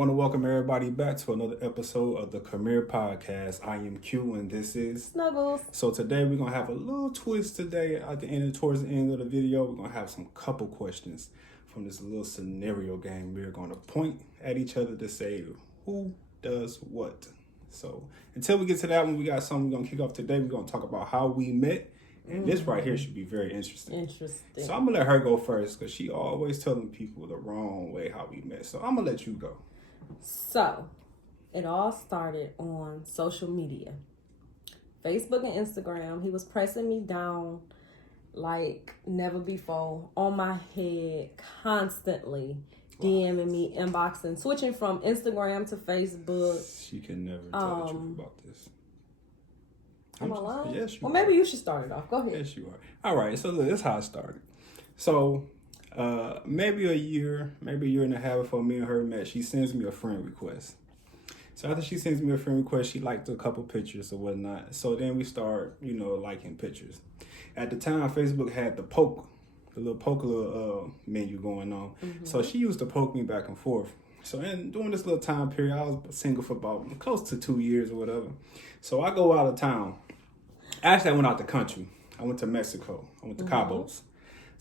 Want to welcome everybody back to another episode of the Comemere I am Q and this is Snuggles. So today we're going to have a little twist today. At the end, towards the end of the video, we're going to have some couple questions from this little scenario game. We're going to point at each other to say who does what. So until we get to that one, we got something we're going to kick off today. We're going to talk about how we met. And this right here should be very interesting. So I'm going to let her go first because she always telling people the wrong way how we met. So I'm going to let you go. So, it all started on social media. Facebook and Instagram. He was pressing me down like never before, on my head, constantly. DMing me, inboxing, switching from Instagram to Facebook. She can never tell the truth about this. Am I lying? Yes, you are. Maybe you should start it off. Go ahead. Yes, you are. All right, so look, this is how it started. So, maybe a year and a half before me and her met, she sends me a friend request. So after she sends me a friend request, she liked a couple pictures or whatnot. So then we start, liking pictures. At the time, Facebook had the little menu going on. Mm-hmm. So she used to poke me back and forth. So during this little time period, I was single for about close to 2 years or whatever. So I go out of town. Actually, I went out the country. I went to Mexico. I went to Cabos.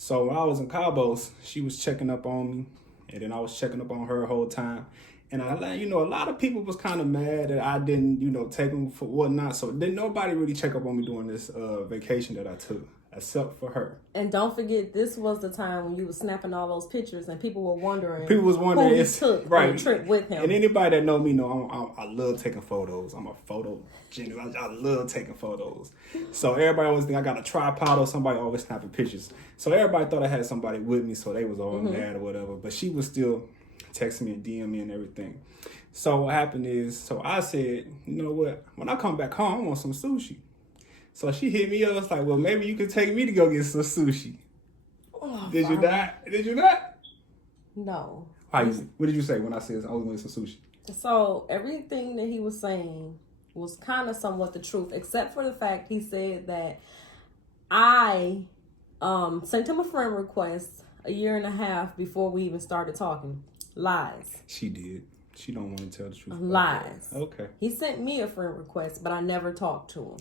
So when I was in Cabos, she was checking up on me, and then I was checking up on her the whole time. And a lot of people was kind of mad that I didn't, take them for whatnot. So then nobody really check up on me during this vacation that I took, except for her. And don't forget, this was the time when you were snapping all those pictures, and people were wondering. People was wondering who you took on the trip with him. And anybody that know me know I love taking photos. I'm a photo genius. I love taking photos. So everybody always think I got a tripod or somebody always snapping pictures. So everybody thought I had somebody with me, so they was all mad or whatever. But she was still texting me and DM me and everything. So what happened is, so I said, you know what? When I come back home, I want some sushi. So she hit me up. It's like, well, maybe you could take me to go get some sushi. Oh, Did you not? Did you not? No. What did you say when I said I was going to get some sushi? So everything that he was saying was kind of somewhat the truth, except for the fact he said that I sent him a friend request a year and a half before we even started talking. Lies. She did. She don't want to tell the truth. Lies. Okay. He sent me a friend request, but I never talked to him.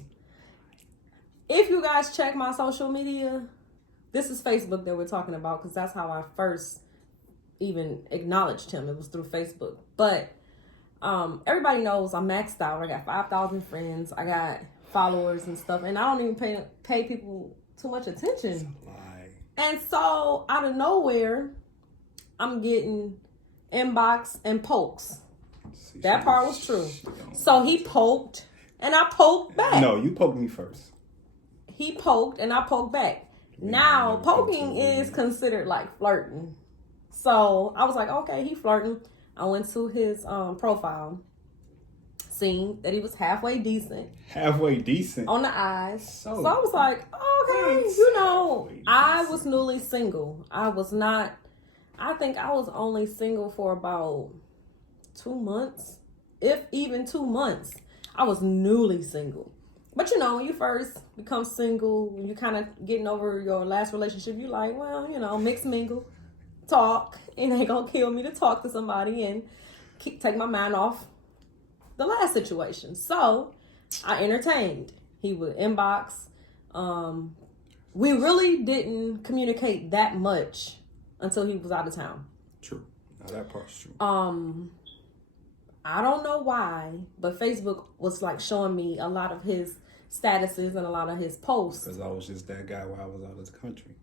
If you guys check my social media, this is Facebook that we're talking about because that's how I first even acknowledged him. It was through Facebook. But everybody knows I'm maxed out. I got 5,000 friends. I got followers and stuff. And I don't even pay people too much attention. That's a lie. And so out of nowhere, I'm getting inbox and pokes. That part was true. So he poked and I poked back. No, you poked me first. He poked and I poked back. Now, poking is considered like flirting. So I was like, okay, he flirting. I went to his profile, seen that he was halfway decent. Halfway decent? On the eyes. So I was like, okay, I was newly single. I think I was only single for about 2 months, if even 2 months. I was newly single. But when you first become single, when you kind of getting over your last relationship, you like, well, mix mingle, talk. It ain't gonna kill me to talk to somebody and take my mind off the last situation. So I entertained. He would inbox. We really didn't communicate that much until he was out of town. True. Now that part's true. I don't know why, but Facebook was like showing me a lot of his statuses and a lot of his posts. Because I was just that guy while I was out of the country.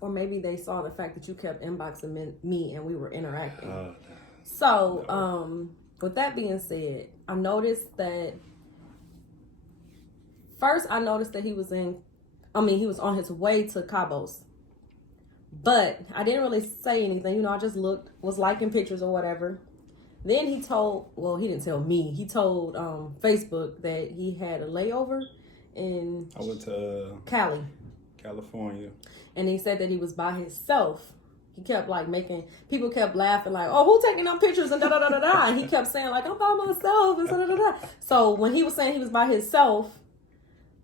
Or maybe they saw the fact that you kept inboxing me and we were interacting. With that being said, I noticed that he was on his way to Cabos. But I didn't really say anything. I just was liking pictures or whatever. Then he didn't tell me. He told Facebook that he had a layover in... I went to... California. And he said that he was by himself. He kept people kept laughing like, oh, who taking them pictures and da-da-da-da-da. And he kept saying like, I'm by myself and da-da-da-da. So when he was saying he was by himself,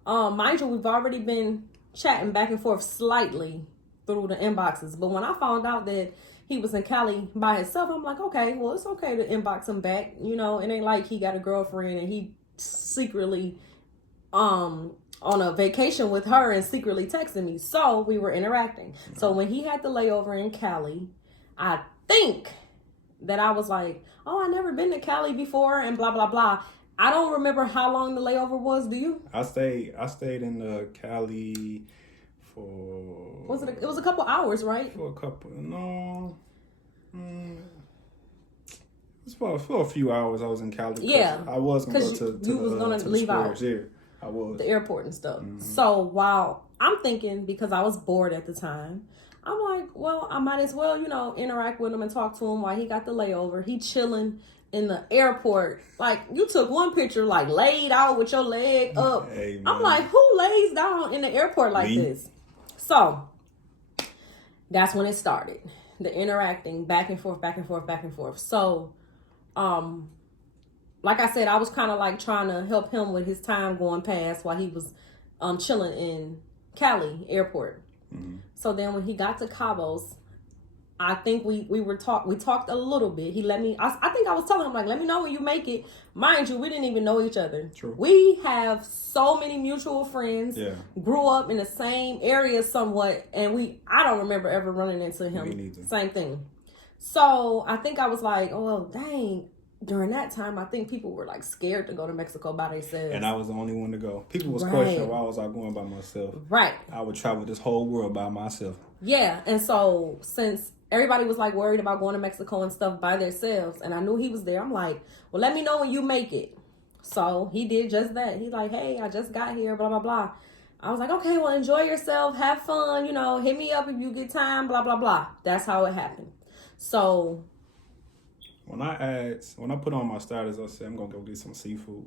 mind you, we've already been chatting back and forth slightly through the inboxes. But when I found out that he was in Cali by himself, I'm like, okay, well, it's okay to inbox him back. You know, it ain't like he got a girlfriend and he secretly on a vacation with her and secretly texting me. So we were interacting. So when he had the layover in Cali, I think that I was like, oh, I never been to Cali before and blah, blah, blah. I don't remember how long the layover was. Do you? I stayed in Cali for... It was a couple hours, right? For a couple... No. It was for a few hours I was in Cali. Yeah. I was going to go to you was going to leave out. Yeah, I was. The airport and stuff. Mm-hmm. So while I'm thinking, because I was bored at the time, I'm like, well, I might as well, interact with him and talk to him while he got the layover. He chilling in the airport. Like, you took one picture, like, laid out with your leg up. Hey, I'm like, who lays down in the airport like this? So, that's when it started. The interacting, back and forth, back and forth, back and forth. So, like I said, I was kind of like trying to help him with his time going past while he was chilling in Cali airport. Mm-hmm. So then when he got to Cabos, I think we talked a little bit. He let me, I think I was telling him, like, let me know when you make it. Mind you, we didn't even know each other. True. We have so many mutual friends. Yeah. Grew up in the same area somewhat. And I don't remember ever running into him. Me neither. Same thing. So I think I was like, oh, well, dang. During that time, I think people were like scared to go to Mexico by themselves. And I was the only one to go. People was questioning why was I going by myself. Right. I would travel this whole world by myself. Yeah. And so since everybody was like worried about going to Mexico and stuff by themselves, and I knew he was there, I'm like, well, let me know when you make it. So he did just that. He's like, hey, I just got here, blah, blah, blah. I was like, okay, well, enjoy yourself. Have fun. Hit me up if you get time, blah, blah, blah. That's how it happened. So... When I put on my status, I said, I'm going to go get some seafood.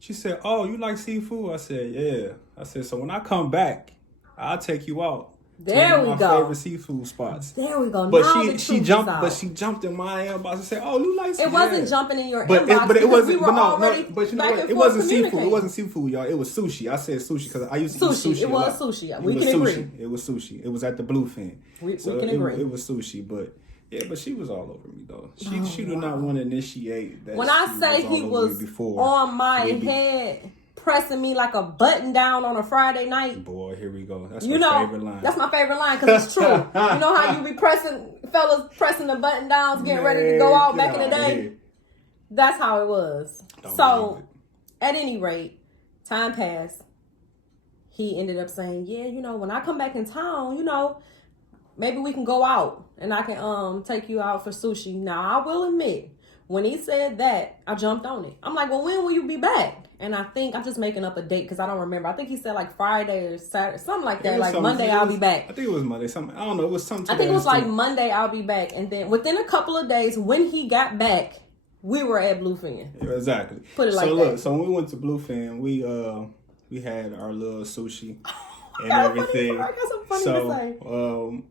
She said, oh, you like seafood? I said, yeah. I said, so when I come back, I'll take you out. There we go. My favorite seafood spots. There we go. But she jumped in my inbox and said, oh, you like seafood? It wasn't jumping in your inbox. But it wasn't, but you know what? It wasn't seafood. It wasn't seafood, y'all. It was sushi. I said sushi because I used to eat sushi. It was sushi. We can agree. It was sushi. It was at the Bluefin. We can agree. It was sushi, but... Yeah, but she was all over me, though. She did not want to initiate that. When I say he was on my head, pressing me like a button down on a Friday night. Boy, here we go. That's my favorite line. That's my favorite line because it's true. You know how you be fellas pressing the button downs, getting ready to go out back in the day? Here. That's how it was. So, at any rate, time passed. He ended up saying, yeah, when I come back in town, maybe we can go out and I can take you out for sushi. Now, I will admit, when he said that, I jumped on it. I'm like, well, when will you be back? And I think I'm just making up a date because I don't remember. I think he said like Friday or Saturday, something like that. Like Monday, I'll be back. I think it was Monday. Something. I don't know. It was something. I think it was like Monday, I'll be back. And then within a couple of days, when he got back, we were at Bluefin. Yeah, exactly. Put it like that. So when we went to Bluefin, we had our little sushi and everything. I got something funny to say.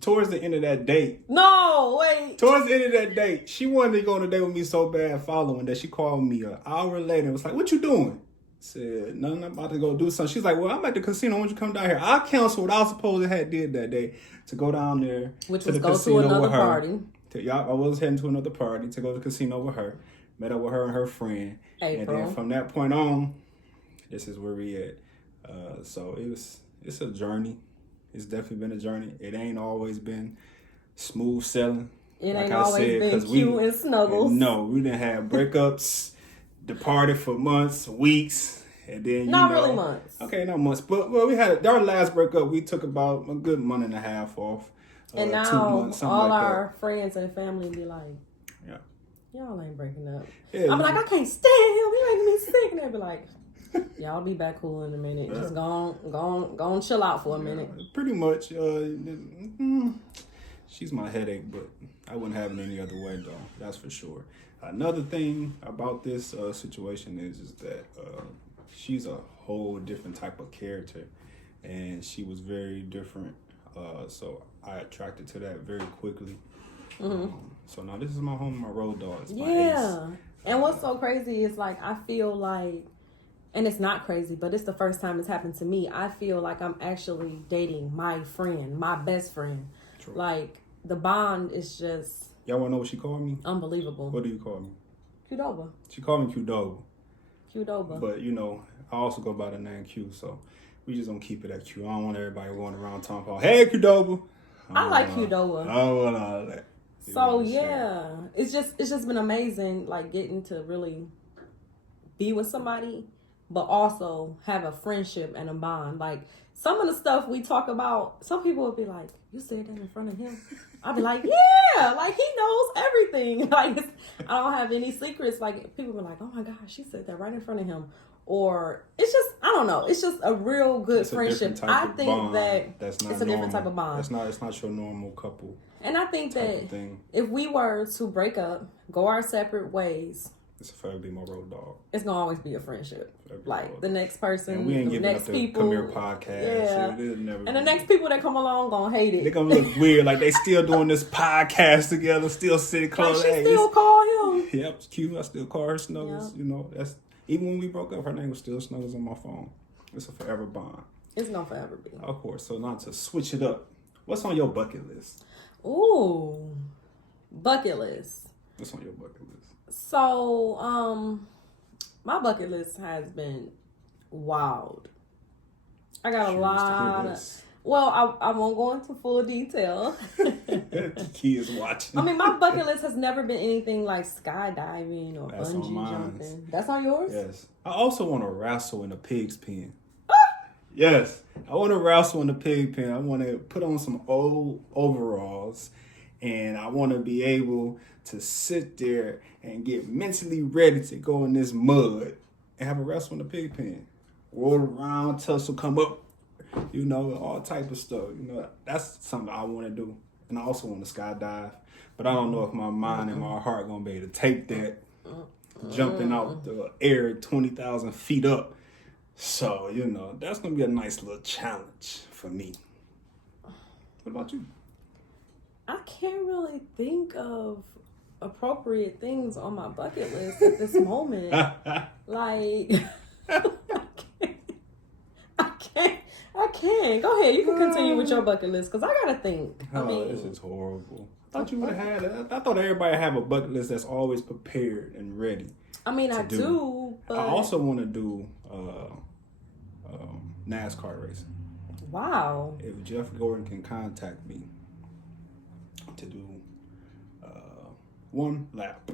Towards the end of that date. No, wait. Towards the end of that date, she wanted to go on a date with me so bad following that she called me an hour later and was like, what you doing? I said, nothing, I'm about to go do something. She's like, well, I'm at the casino. Why don't you come down here? I canceled what I was supposed to have did that day to go down there. Which to was the go casino to another with her. party. I was heading to another party to go to the casino with her. Met up with her and her friend. April. And then from that point on, this is where we at. So it's a journey. It's definitely been a journey. It ain't always been smooth sailing. It ain't always been cute and snuggles. No, we didn't have breakups, departed for months, weeks, and then not really months. Okay, not months, but we had our last breakup. We took about a good month and a half off. And now 2 months, all like our friends and family be like, "Yeah, y'all ain't breaking up." Yeah, I'm like, I can't stand him. He making me sick, and they be like, y'all be back cool in a minute. Yeah. Just go on, chill out for a minute. Pretty much. She's my headache, but I wouldn't have it any other way, though. That's for sure. Another thing about this situation is that she's a whole different type of character, and she was very different. So I attracted to that very quickly. Mm-hmm. So now this is my home, my road dog. It's my ace. And what's so crazy is like I feel like and it's not crazy, but it's the first time it's happened to me. I feel like I'm actually dating my friend, my best friend. True. Like, the bond is just... Y'all want to know what she called me? Unbelievable. What do you call me? Qdoba. She called me Qdoba. Qdoba. But, you know, I also go by the name Q, so we just don't keep it at Q. I don't want everybody going around talking about, hey, Qdoba. I like Qdoba. I don't want all that. So, yeah. It's just been amazing, like, getting to really be with somebody, but also have a friendship and a bond. Like, some of the stuff we talk about, some people would be like, you said that in front of him? I'd be like, yeah, like, he knows everything. Like, I don't have any secrets. Like, people be like, oh my gosh, she said that right in front of him. Or it's just, I don't know, it's just a real good friendship. I think that it's a different type of bond. It's not your normal couple. And I think that if we were to break up, go our separate ways, it's forever be my road dog. It's gonna always be a friendship. Like the next person, and we ain't the giving next up the people, comemere podcast. Yeah. And the next people that come along gonna hate it. They're gonna look weird, like they still doing this podcast together, still sitting close. Like she still call him. Yep, it's cute. I still call her Snuggles. Yep. You know, that's even when we broke up, her name was still Snuggles on my phone. It's a forever bond. It's gonna forever be. Of course. So now to switch it up, what's on your bucket list? Ooh, bucket list. What's on your bucket list? So, my bucket list has been wild. I got a lot of... Well, I won't go into full detail. The key is watching. I mean, my bucket list has never been anything like skydiving or That's bungee jumping. That's on yours? Yes. I also want to wrestle in a pig's pen. Yes. I want to wrestle in the pig pen. I want to put on some old overalls, and I want to be able to sit there and get mentally ready to go in this mud and have a wrestle in the pig pen. Roll around, tussle, come up, you know, all type of stuff. You know, that's something I want to do. And I also want to skydive, but I don't know if my mind and my heart going to be able to take that jumping out the air 20,000 feet up. So, you know, that's going to be a nice little challenge for me. What about you? I can't really think of appropriate things on my bucket list at this moment. Like, I can't. Go ahead. You can continue with your bucket list because I got to think. I mean, this is horrible. I thought you would have had it. I thought everybody have a bucket list that's always prepared and ready. I mean, I do, but... I also want to do NASCAR racing. Wow. If Jeff Gordon can contact me to do one lap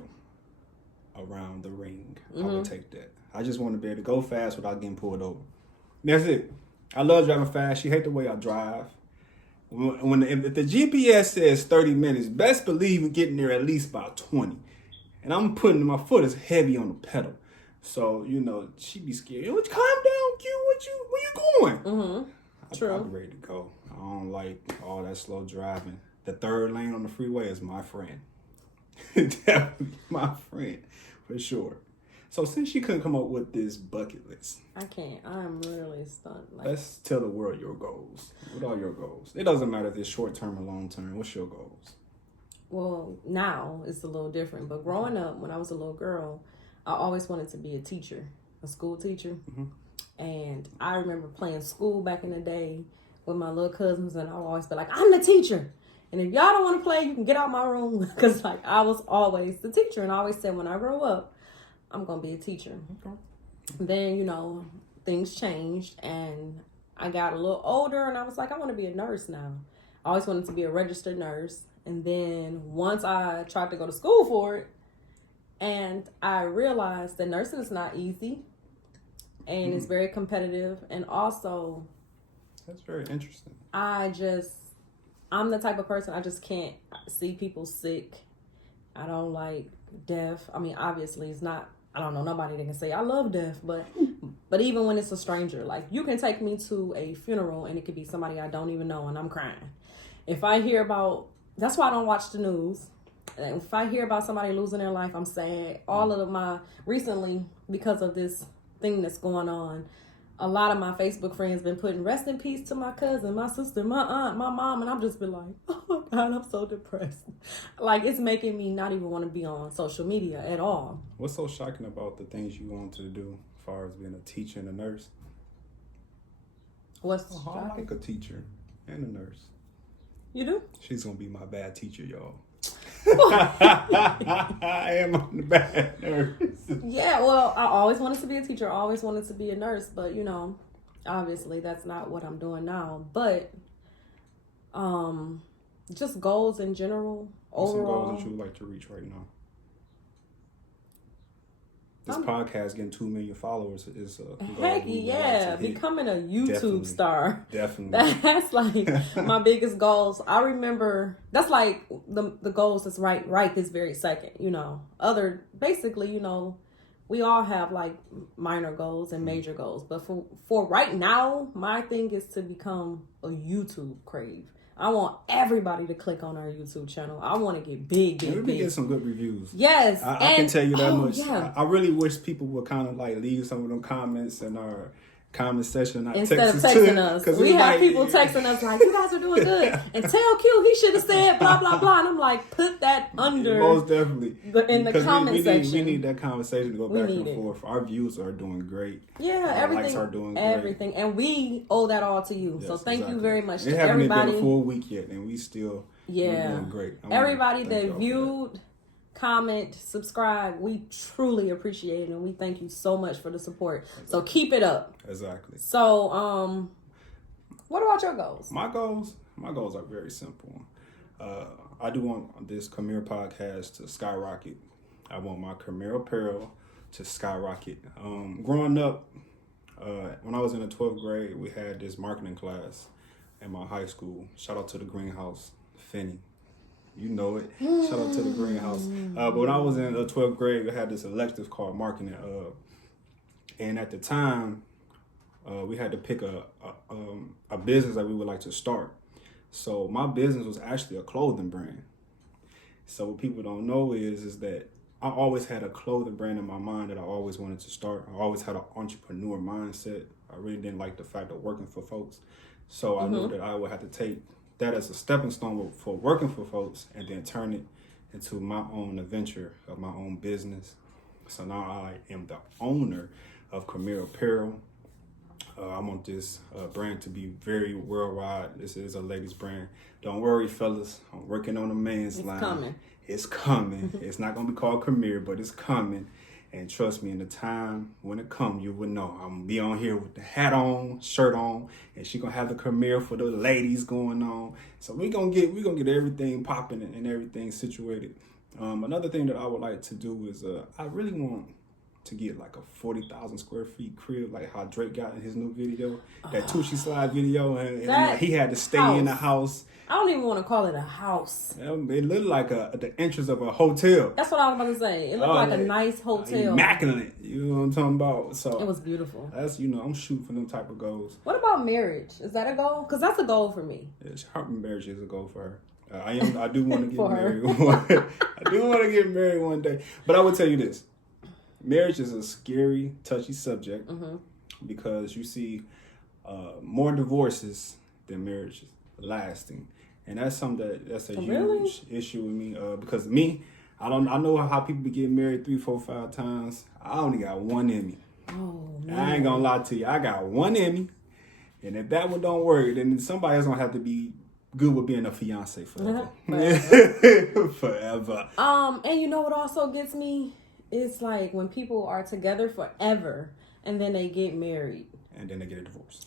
around the ring, I would take that. I just want to be able to go fast without getting pulled over. That's it. I love driving fast. She hate the way I drive. If the GPS says 30 minutes, best believe we're getting there at least about 20. And I'm putting, my foot is heavy on the pedal. So, you know, she be scared. Calm down, Q. Where you going? Mm-hmm. True. I'm ready to go. I don't like all that slow driving. The third lane on the freeway is my friend. Definitely my friend, for sure. So since you couldn't come up with this bucket list. I can't. I'm literally stunned. Let's tell the world your goals. What are your goals? It doesn't matter if it's short term or long term. What's your goals? Well, now it's a little different. But growing up, when I was a little girl, I always wanted to be a teacher, a school teacher. Mm-hmm. And I remember playing school back in the day with my little cousins, and I would always be like, I'm the teacher. And if y'all don't want to play, you can get out my room. Because, like, I was always the teacher. And I always said, when I grow up, I'm going to be a teacher. Okay. Then, you know, things changed. And I got a little older, and I was like, I want to be a nurse now. I always wanted to be a registered nurse. And then once I tried to go to school for it, and I realized that nursing is not easy. And it's very competitive. And also... That's very interesting. I'm the type of person, I just can't see people sick. I don't like death. I mean, obviously, it's not, I don't know, nobody that can say, I love death. But even when it's a stranger, like, you can take me to a funeral and it could be somebody I don't even know and I'm crying. If I hear about, that's why I don't watch the news. And if I hear about somebody losing their life, I'm sad. Recently, because of this thing that's going on, a lot of my Facebook friends been putting rest in peace to my cousin, my sister, my aunt, my mom, and I've just been like, oh my God, I'm so depressed. Like, it's making me not even want to be on social media at all. What's so shocking about the things you want to do far as being a teacher and a nurse. What's I like a teacher and a nurse. You do? She's gonna be my bad teacher, y'all. I am on the bad nurse. Yeah, well, I always wanted to be a teacher. I always wanted to be a nurse, but you know, obviously that's not what I'm doing now. But just goals in general. What's some overall, goals that you would like to reach right now? This podcast getting 2 million followers is a heck yeah, becoming a YouTube star. Definitely. That's like my biggest goals. I remember that's like the goals that's right this very second, you know. Basically, you know, we all have like minor goals and major goals. But for right now, my thing is to become a YouTube crave. I want everybody to click on our YouTube channel. I want to get big. And we get some good reviews. Yes. I can tell you that much. Yeah. I really wish people would kind of like leave some of them comments in our comment section. Instead of texting us. We have people texting us like, you guys are doing good. And tell Q he should have said blah, blah, blah. And I'm like, put that under. Most definitely. In the comment section. We need that conversation to go back and forth. Our views are doing great. Yeah, everything. Likes are doing great. Everything. And we owe that all to you. Yes, so thank exactly. you very much it to haven't everybody. been a full week yet, and we still we're doing great. Everybody that viewed, comment, subscribe, we truly appreciate it, and we thank you so much for the support. Exactly. So keep it up. Exactly. So, what about your goals? My goals are very simple. I do want this Comemere podcast to skyrocket. I want my Comemere apparel to skyrocket. Growing up, when I was in the 12th grade, we had this marketing class in my high school. Shout out to the greenhouse, Finney. You know it. Shout out to the greenhouse. But when I was in the 12th grade, we had this elective called marketing. And at the time, we had to pick a business that we would like to start. So my business was actually a clothing brand. So what people don't know is that I always had a clothing brand in my mind that I always wanted to start. I always had an entrepreneur mindset. I really didn't like the fact of working for folks. So I knew that I would have to take that as a stepping stone for working for folks and then turn it into my own adventure of my own business. So now I am the owner of Comemere Apparel. I want this brand to be very worldwide. This is a ladies brand. Don't worry, fellas. I'm working on a man's line. It's coming. It's not going to be called Comemere, but it's coming. And trust me, in the time when it comes, you will know. I'm going to be on here with the hat on, shirt on, and she going to have the Comemere for the ladies going on. So we're going to get everything popping and everything situated. Another thing that I would like to do is I really want to get like a 40,000 square feet crib, like how Drake got in his new video, that Tucci slide video, and he had to stay in the house. I don't even want to call it a house. It looked like the entrance of a hotel. That's what I was about to say. It looked like a nice hotel. Immaculate. You know what I'm talking about? So it was beautiful. That's, I'm shooting for them type of goals. What about marriage? Is that a goal? Because that's a goal for me. Yeah, marriage is a goal for her. I do want to get married. I do want to get married one day. But I would tell you this. Marriage is a scary, touchy subject because you see more divorces than marriages lasting. And that's something that's a huge issue with me. Because I know how people be getting married 3, 4, 5 times. I only got one in me. Oh, man. I ain't gonna lie to you. I got one in me. And if that one don't work, then somebody else gonna have to be good with being a fiance forever. Forever. And you know what also gets me? It's like when people are together forever and then they get married. And then they get a divorce.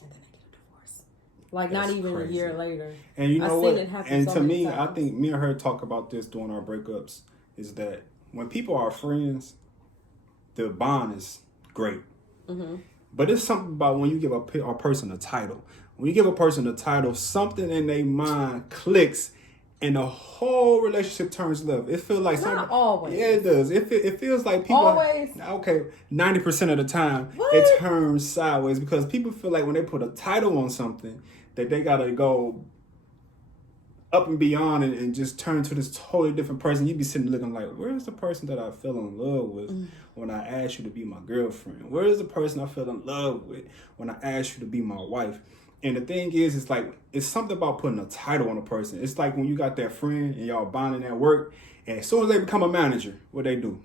Like that's not even crazy. A year later. And you know what? And so to me, times. I think me and her talk about this during our breakups, is that when people are friends, the bond is great. But it's something about when you give a person a title. When you give a person a title, something in their mind clicks and the whole relationship turns left. It feels like not always. Yeah, it does. It feels like people always. 90% of the time it turns sideways because people feel like when they put a title on something that they gotta go up and beyond and just turn to this totally different person. You be sitting looking like, where's the person that I fell in love with when I asked you to be my girlfriend? Where's the person I fell in love with when I asked you to be my wife? And the thing is, it's like, it's something about putting a title on a person. It's like when you got that friend and y'all bonding at work, and as soon as they become a manager, what they do?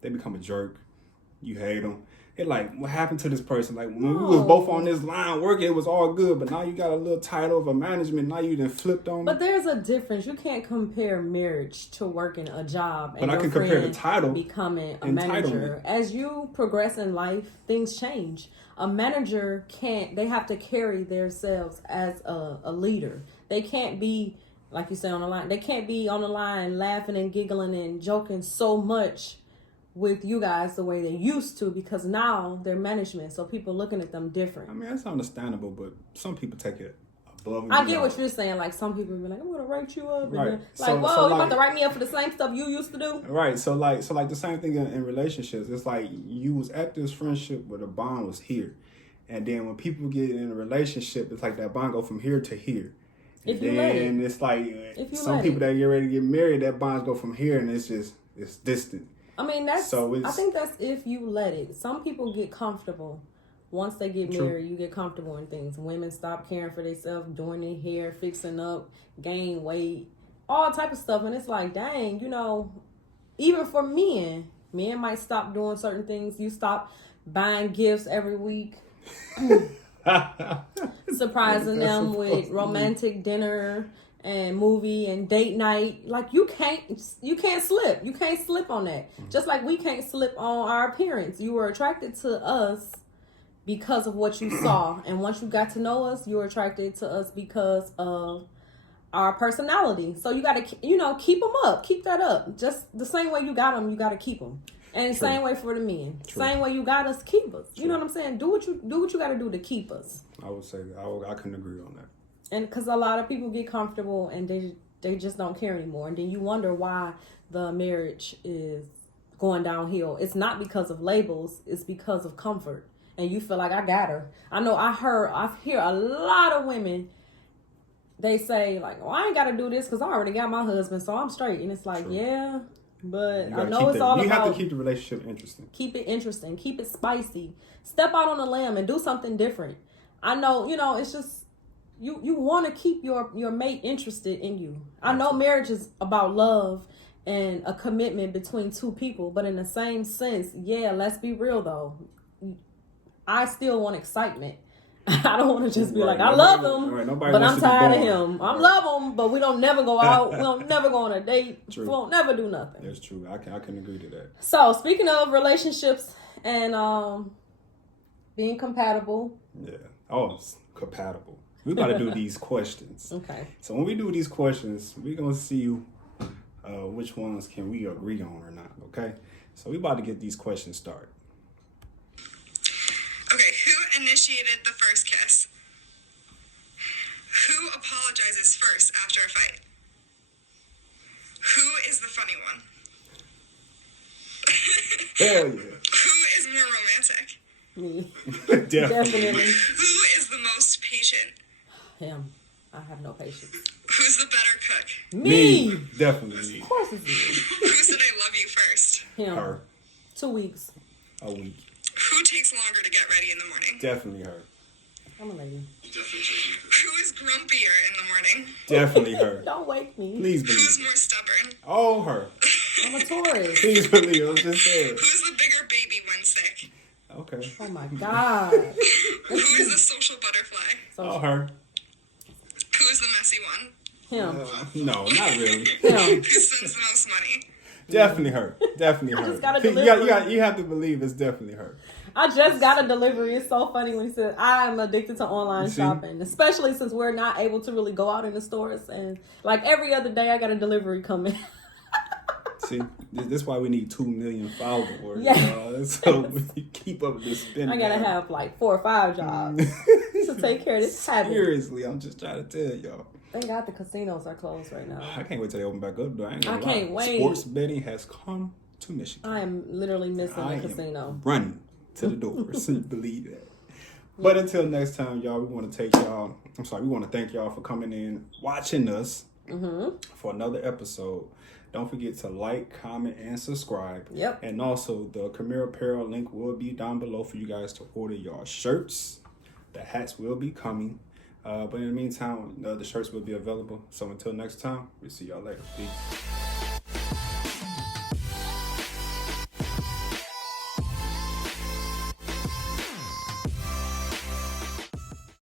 They become a jerk. You hate them. it like, what happened to this person? Like, when we was both on this line working, it was all good, but now you got a little title of a management, now you done flipped on me. But there's a difference. You can't compare marriage to working a job. But I can compare the title. Becoming a manager. As you progress in life, things change. A manager they have to carry themselves as a leader. They can't be, like you say, on the line. They can't be on the line laughing and giggling and joking so much with you guys the way they used to, because now they're management, so people looking at them different. I mean, that's understandable, but some people take it above and I beyond. get what you're saying. Like, some people be like, I'm gonna write you up. Right. And then, whoa, you about to write me up for the same stuff you used to do? Right. So like the same thing in relationships. It's like you was at this friendship where the bond was here. And then when people get in a relationship, it's like that bond go from here to here. If you let it. And it's like some people that get ready to get married, that bonds go from here and it's distant. I mean, I think that's if you let it. Some people get comfortable. Once they get married, you get comfortable in things. Women stop caring for themselves, doing their hair, fixing up, gain weight, all type of stuff. And it's like, dang, even for men might stop doing certain things. You stop buying gifts every week. Surprising them with romantic dinner and movie and date night. Like, you can't slip. You can't slip on that. Just like we can't slip on our appearance. You were attracted to us because of what you saw, and once you got to know us, you were attracted to us because of our personality. So you got to keep them up, keep that up. Just the same way you got them, you got to keep them. And the same way for the men. Same way you got us, keep us. You know what I'm saying? Do what you got to do to keep us. I would say I couldn't agree on that. And because a lot of people get comfortable and they just don't care anymore. And then you wonder why the marriage is going downhill. It's not because of labels. It's because of comfort. And you feel like, I got her. I know I hear a lot of women, they say like, well, I ain't got to do this because I already got my husband, so I'm straight. And it's like, yeah, but I know it's all about. You have to keep the relationship interesting. Keep it interesting. Keep it spicy. Step out on a limb and do something different. I know, it's just, you want to keep your mate interested in you. I know marriage is about love and a commitment between two people, but in the same sense, yeah, let's be real though. I still want excitement. I don't want to just be like, I love him, but I'm tired of him. I love him, but we don't never go out. We don't never go on a date. True. We won't never do nothing. That's true. I can agree to that. So speaking of relationships and being compatible. Yeah. Oh, it's compatible. We about to do these questions. Okay. So when we do these questions, we're going to see which ones can we agree on or not, okay? So we about to get these questions started. Okay, who initiated the first kiss? Who apologizes first after a fight? Who is the funny one? Hell yeah. Who is more romantic? Me. Definitely. Who is the most patient? Him. I have no patience. Who's the better cook? Me. Definitely. Of course it's me. Who said I love you first? Him. Her. 2 weeks. A week. Who takes longer to get ready in the morning? Definitely her. I'm a lady. Who is grumpier in the morning? Definitely her. Don't wake me. Please believe. Who's more stubborn? Oh, her. I'm a Taurus. Please believe. I'm just saying. Who's the bigger baby when sick? Okay. Oh my God. Who is the social butterfly? Oh, her. Who is the messy one? Him. No, not really. Him. Who spends the most money? Definitely her. Definitely her. just got a delivery. You have to believe it's definitely her. I just got a delivery. It's so funny when he said, I'm addicted to online shopping, especially since we're not able to really go out in the stores. And like every other day, I got a delivery coming. See, this is why we need 2 million followers. Yeah. So we keep up with this spending. I gotta have like 4 or 5 jobs to take care of this habit. Seriously, I'm just trying to tell y'all. Thank God the casinos are closed right now. I can't wait till they open back up, though. I can't wait. Sports betting has come to Michigan. I am literally missing I the casino. am running to the doors. Believe that. But until next time, y'all, we want to thank y'all for coming in, watching us for another episode. Don't forget to like, comment, and subscribe. Yep. And also, the comemerepodcast link will be down below for you guys to order your shirts. The hats will be coming. But in the meantime, the shirts will be available. So until next time, we'll see y'all later. Peace.